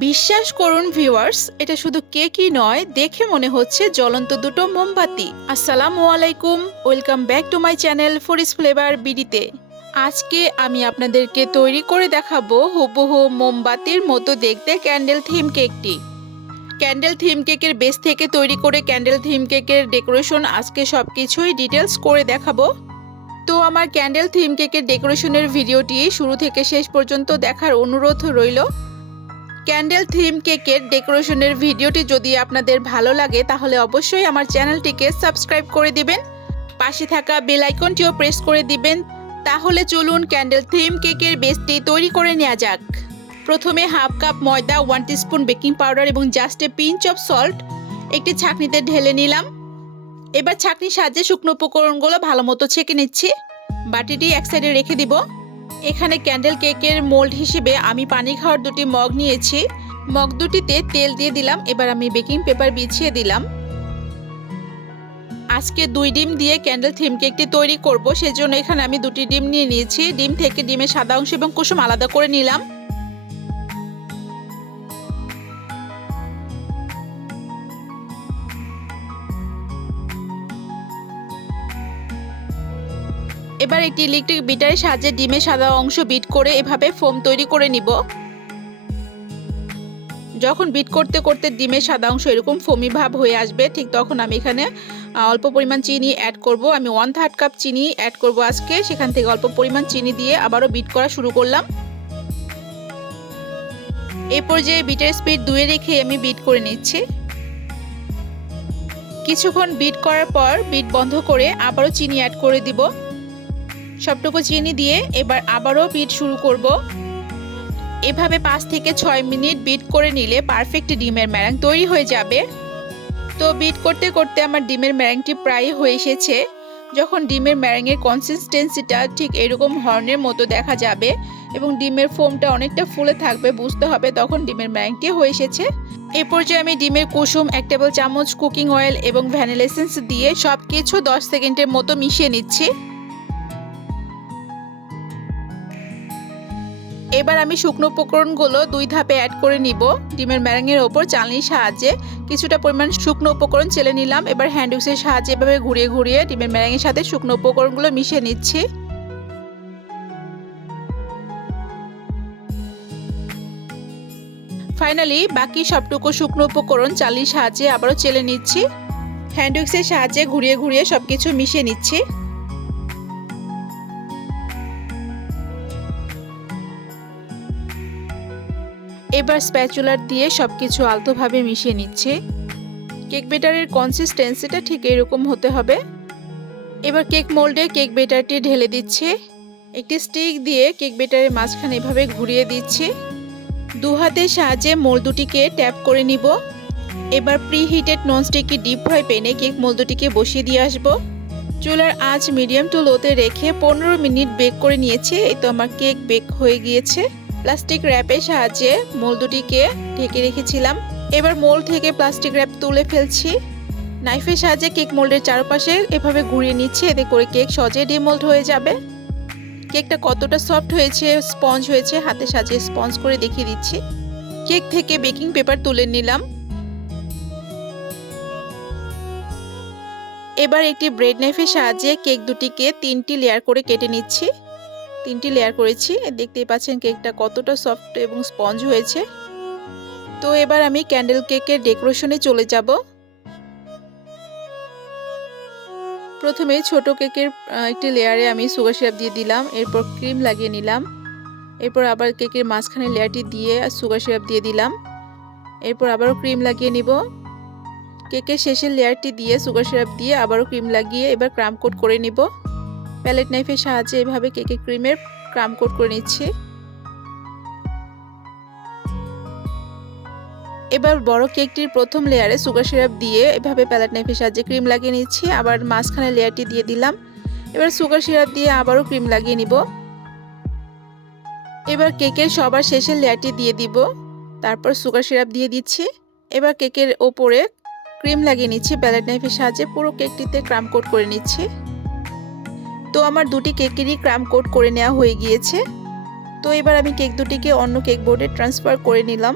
বিশ্বাস করুন ভিউয়ার্স এটা শুধু কেকই নয়, দেখে মনে হচ্ছে জ্বলন্ত দুটো মোমবাতি। আসসালামু আলাইকুম, welcome back to my channel Faris flavour বিডিতে। আজকে আমি আপনাদেরকে তৈরি করে দেখাবো হুবহু মোমবাতির মতো দেখতে ক্যান্ডেল থিম কেকটি। ক্যান্ডেল থিম কেকের বেস থেকে তৈরি করে ক্যান্ডেল থিম কেকের ডেকোরেশন আজকে সব কিছুই ডিটেলস করে দেখাবো। তো আমার ক্যান্ডেল থিম কেকের ডেকোরেশনের ভিডিওটি শুরু থেকে শেষ পর্যন্ত দেখার অনুরোধ রইল। ক্যান্ডেল থিম কেকের ডেকোরেশনের ভিডিওটি যদি আপনাদের ভালো লাগে, তাহলে অবশ্যই আমার চ্যানেলটিকে সাবস্ক্রাইব করে দিবেন। পাশে থাকা বেল আইকনটিও প্রেস করে দিবেন। তাহলে চলুন ক্যান্ডেল থিম কেকের বেসটি তৈরি করে নেওয়া যাক। প্রথমে হাফ কাপ ময়দা ওয়ান স্পুন বেকিং পাউডার এবং just a pinch of salt একটি ছাঁকনিতে ঢেলে নিলাম। এবার ছাঁকনির সাহায্যে শুকনো উপকরণগুলো ভালো মতো ছেঁকে নিচ্ছি। বাটিটি এক সাইডে রেখে দিব। এখানে ক্যান্ডেল কেকের মোল্ড হিসেবে আমি পানি খাওয়ার দুটি মগ নিয়েছি। মগ দুটিতে তেল দিয়ে দিলাম, এবার আমি বেকিং পেপার বিছিয়ে দিলাম। আজকে দুই ডিম দিয়ে ক্যান্ডেল থিম কেকটি তৈরি করব, সেজন্য এখানে আমি দুটি ডিম নিয়ে নিয়েছি। ডিম থেকে ডিমের সাদা অংশ এবং কুসুম আলাদা করে নিলাম। এবার একটি ইলেকট্রিক বিটারের সাহায্যে ডিমের সাদা অংশ বিট করে এভাবে ফোম তৈরি করে নিব। যখন বিট করতে করতে ডিমের সাদা অংশ এরকম ফোমি ভাব হয়ে আসবে, ঠিক তখন আমি এখানে অল্প পরিমাণ চিনি অ্যাড করব। আমি ওয়ান থার্ড কাপ চিনি অ্যাড করব আজকে। সেখান থেকে অল্প পরিমাণ চিনি দিয়ে আবারও বিট করা শুরু করলাম। এই পর্যায়ে বিটের স্পিড দুয়ে রেখে আমি বিট করে নিচ্ছি। কিছুক্ষণ বিট করার পর বিট বন্ধ করে আবারও চিনি অ্যাড করে দিব। সবটুকু চিনি দিয়ে এবার আবারও বিট শুরু করব। এভাবে পাঁচ থেকে ছয় মিনিট বিট করে নিলে পারফেক্ট ডিমের ম্যারাং তৈরি হয়ে যাবে। তো বিট করতে করতে আমার ডিমের ম্যারাংটি প্রায় হয়ে এসেছে। যখন ডিমের ম্যারাংয়ের কনসিস্টেন্সিটা ঠিক এরকম হর্নের মতো দেখা যাবে এবং ডিমের ফোমটা অনেকটা ফুলে থাকবে বুঝতে হবে, তখন ডিমের ম্যারাংটি হয়ে এসেছে। এ পর্যায়ে আমি ডিমের কুসুম, এক টেবিল চামচ কুকিং অয়েল এবং ভ্যানিলা এসেন্স দিয়ে সব কিছু দশ সেকেন্ডের মতো মিশিয়ে নিচ্ছি। এবার আমি শুকনো উপকরণগুলো দুই ধাপে অ্যাড করে নিব। ডিমের ম্যারাঙের ওপর চালনির সাহায্যে কিছুটা পরিমাণ শুকনো উপকরণ চেলে নিলাম। এবার হ্যান্ড সাহায্যে এভাবে ঘুরিয়ে ঘুরিয়ে ডিমের ম্যারাঙের সাথে শুকনো উপকরণগুলো মিশিয়ে নিচ্ছি। ফাইনালি বাকি সবটুকু শুকনো উপকরণ চালনির সাহায্যে আবারও চেলে নিচ্ছি। হ্যান্ড সাহায্যে ঘুরিয়ে ঘুরিয়ে সব কিছু মিশিয়ে নিচ্ছি। এবার স্প্যাচুলার দিয়ে সব কিছু আলতোভাবে মিশিয়ে নিচ্ছে। কেক বেটারের কনসিস্টেন্সিটা ঠিক এরকম হতে হবে। এবার কেক মোল্ডে কেক বেটারটি ঢেলে দিচ্ছে। একটি স্টিক দিয়ে কেক বেটারের মাঝখানে এভাবে ঘুরিয়ে দিচ্ছি। দু হাতের সাহায্যে মোল দুটিকে ট্যাপ করে নিব। এবার preheated nonsticky deep fry প্যানে কেক মোল দুটিকে বসিয়ে দিয়ে আসব। চুলার আঁচ মিডিয়াম টু লোতে রেখে পনেরো মিনিট বেক করে নিয়েছি। এই তো আমার কেক বেক হয়ে গিয়েছে। প্লাস্টিক র্যাপের সাহায্যে মোল দুটিকে ঢেকে রেখেছিলাম। এবার মোল থেকে প্লাস্টিক র্যাপ তুলে ফেলছি। নাইফের সাহায্যে কেক মোল্ডের চারপাশে এভাবে ঘুরিয়ে নিচ্ছি, এতে করে কেক সহজে ডিমোল্ড হয়ে যাবে। কেকটা কতটা সফট হয়েছে, স্পঞ্জ হয়েছে হাতে সাজিয়ে স্পঞ্জ করে দেখিয়ে দিচ্ছি। কেক থেকে বেকিং পেপার তুলে নিলাম। এবার একটি ব্রেড নাইফের সাহায্যে কেক দুটিকে তিনটি লেয়ার করে কেটে নিচ্ছি। তিনটি লেয়ার করেছি। দেখতেই পাচ্ছেন কেকটা কতটা সফট এবং স্পঞ্জ হয়েছে। তো এবার আমি ক্যান্ডেল কেকের ডেকোরেশনে চলে যাব। প্রথমে ছোট কেকের একটি লেয়ারে আমি সুগার সিরাপ দিয়ে দিলাম, এরপর ক্রিম লাগিয়ে নিলাম। এরপর আবার কেকের মাঝখানে লেয়ারটি দিয়ে সুগার সিরাপ দিয়ে দিলাম। এরপর আবারও ক্রিম লাগিয়ে নিব। কেকের শেষের লেয়ারটি দিয়ে সুগার সিরাপ দিয়ে আবারও ক্রিম লাগিয়ে এবার ক্রাম কোট করে নিব। প্যালেট নাইফের সাহায্যে এভাবে কেকের ক্রিমের ক্রাম কোট করে নিচ্ছি। এবার বড় কেকটির প্রথম লেয়ারে সুগার সিরাপ দিয়ে এভাবে প্যালেট নাইফের সাহায্যে ক্রিম লাগিয়ে নিচ্ছি। আবার মাঝখানে লেয়ারটি দিয়ে দিলাম। এবার সুগার সিরাপ দিয়ে আবারও ক্রিম লাগিয়ে নিব। এবার কেকের সবার শেষের লেয়ারটি দিয়ে দিব। তারপর সুগার সিরাপ দিয়ে দিচ্ছি। এবার কেকের ওপরে ক্রিম লাগিয়ে নিচ্ছি। প্যালেট নাইফের সাহায্যে পুরো কেকটিতে ক্রাম কোট করে নিচ্ছি। তো আমার দুটি কেকেরই ক্রাম কোট করে নেওয়া হয়ে গিয়েছে। তো এবার আমি কেক দুটিকে অন্য কেক বোর্ডে ট্রান্সফার করে নিলাম।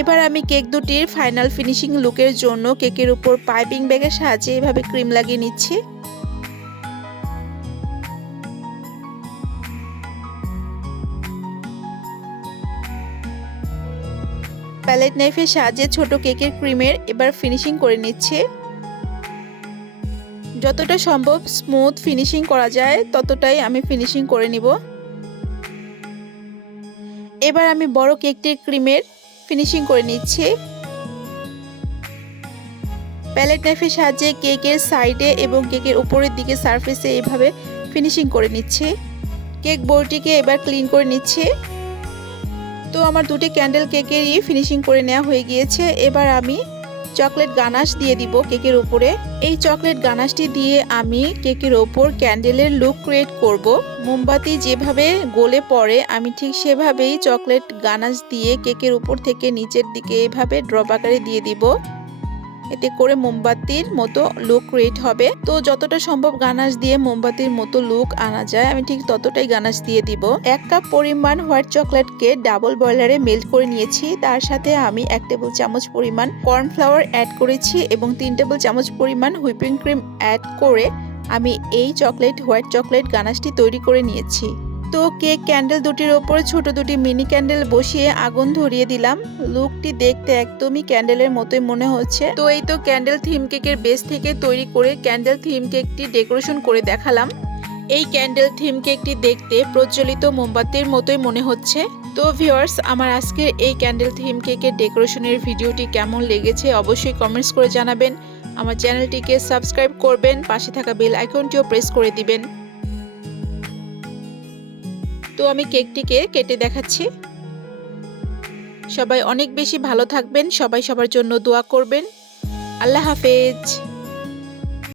এবার আমি কেক দুটির ফাইনাল ফিনিশিং লুকের জন্য কেকের উপর পাইপিং ব্যাগের সাহায্যে এভাবে ক্রিম লাগিয়ে নিচ্ছি। প্যালেট নাইফের সাহায্যে ছোট কেকের ক্রিমের এবার ফিনিশিং করে নিচ্ছে। যতটা সম্ভব স্মুথ ফিনিশিং করা যায়, ততটাই আমি ফিনিশিং করে নিব। এবার আমি বড় কেকটির ক্রিমের ফিনিশিং করে নিচ্ছি। প্যালেট নাইফের সাহায্যে কেকের সাইডে এবং কেকের উপরের দিকে সারফেসে এভাবে ফিনিশিং করে নিচ্ছি। কেক বোর্ডটিকে এবার ক্লিন করে নিচ্ছি। তো আমার দুটি ক্যান্ডেল কেকেরই ফিনিশিং করে নেওয়া হয়ে গিয়েছে। এবার আমি চকলেট গানাশ দিয়ে দিব কেকের উপরে। এই চকলেট গানাশটি দিয়ে আমি কেকের ওপর ক্যান্ডেলের লুক ক্রিয়েট করব। মোমবাতি যেভাবে গোলে পড়ে, আমি ঠিক সেভাবেই চকলেট গানাশ দিয়ে কেকের উপর থেকে নিচের দিকে এভাবে ড্রপ আকারে দিয়ে দিব। এতে করে মোমবাতির মতো লুক ক্রিয়েট হবে। তো যতটা সম্ভব গানাশ দিয়ে মোমবাতির মতো লুক আনা যায়। আমি ঠিক ততটাই গানাশ দিয়ে দিব। এক কাপ পরিমাণ হোয়াইট চকলেটকে ডাবল বয়লারে মেল্ট করে নিয়েছি। তার সাথে আমি এক টেবিল চামচ পরিমাণ কর্নফ্লাওয়ার অ্যাড করেছি এবং তিন টেবিল চামচ পরিমাণ হুইপিং ক্রিম অ্যাড করে আমি এই চকলেট হোয়াইট চকলেট গানাশটি তৈরি করে নিয়েছি। তো কেক ক্যান্ডেল দুটির ওপরে ছোট দুটি মিনি ক্যান্ডেল বসিয়ে আগুন ধরিয়ে দিলাম। লুকটি দেখতে একদমই ক্যান্ডেলের মতোই মনে হচ্ছে। তো এই তো ক্যান্ডেল থিম কেকের বেস থেকে তৈরি করে ক্যান্ডেল থিম কেকটি ডেকোরেশন করে দেখালাম। এই ক্যান্ডেল থিম কেকটি দেখতে প্রজ্বলিত মোমবাতির মতোই মনে হচ্ছে। তো ভিউয়ার্স, আমার আজকের এই ক্যান্ডেল থিম কেকের ডেকোরেশনের ভিডিওটি কেমন লেগেছে অবশ্যই কমেন্টস করে জানাবেন। আমার চ্যানেলটিকে সাবস্ক্রাইব করবেন, পাশে থাকা বেল আইকনটিও প্রেস করে দিবেন। তো আমি কেকটিকে কেটে দেখাচ্ছি। সবাই অনেক বেশি ভালো থাকবেন, সবাই সবার জন্য দোয়া করবেন। আল্লাহ হাফেজ।